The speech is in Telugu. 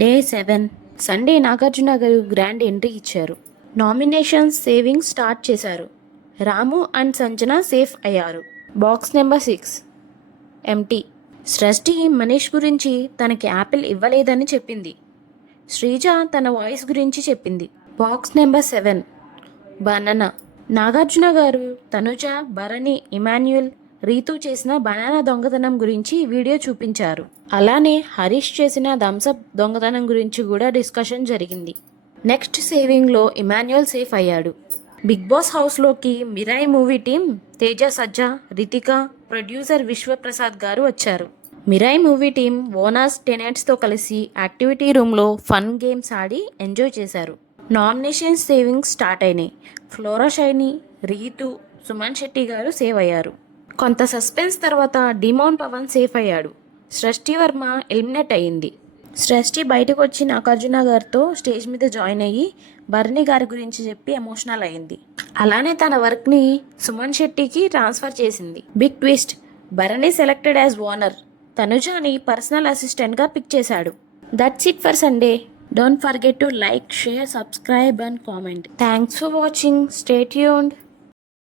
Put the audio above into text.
డే 7 సండే నాగార్జున గారు గ్రాండ్ ఎంట్రీ ఇచ్చారు. నామినేషన్స్ సేవింగ్ స్టార్ట్ చేశారు. రాము అండ్ సంజన సేఫ్ అయ్యారు. Box number 6 empty. సృష్టి మనీష్ గురించి తనకి యాపిల్ ఇవ్వలేదని చెప్పింది. శ్రీజ తన వాయిస్ గురించి చెప్పింది. Box number 7 banana. నాగార్జున గారు తనుజ, భరణి, ఇమాన్యుయల్, రీతు చేసిన బనానా దొంగతనం గురించి వీడియో చూపించారు. అలానే హరీష్ చేసిన థమ్సప్ దొంగతనం గురించి కూడా డిస్కషన్ జరిగింది. నెక్స్ట్ సేవింగ్లో ఇమాన్యుయల్ సేఫ్ అయ్యాడు. బిగ్ బాస్ హౌస్లోకి మిరాయి మూవీ టీం తేజ సజ్జా, రితిక, ప్రొడ్యూసర్ విశ్వప్రసాద్ గారు వచ్చారు. మిరాయి మూవీ టీం ఓనర్స్ టెనెంట్స్తో కలిసి యాక్టివిటీ రూమ్లో ఫన్ గేమ్స్ ఆడి ఎంజాయ్ చేశారు. నామినేషన్ సేవింగ్స్ స్టార్ట్ అయినాయి. ఫ్లోరా షైని, రీతు, సుమన్ శెట్టి గారు సేవ్ అయ్యారు. కొంత సస్పెన్స్ తర్వాత డిమోన్ పవన్ సేఫ్ అయ్యాడు. సృష్టి వర్మ ఎలిమినేట్ అయ్యింది. సృష్టి బయటకు వచ్చి నాగార్జున గారితో స్టేజ్ మీద జాయిన్ అయ్యి భరణి గారి గురించి చెప్పి ఎమోషనల్ అయింది. అలానే తన వర్క్ని సుమన్ శెట్టికి ట్రాన్స్ఫర్ చేసింది. Big twist, Bharani selected as owner. తనుజాని పర్సనల్ అసిస్టెంట్గా పిక్ చేశాడు. That's it for Sunday. Don't forget to like, share, subscribe and comment. Thanks for watching. Stay tuned.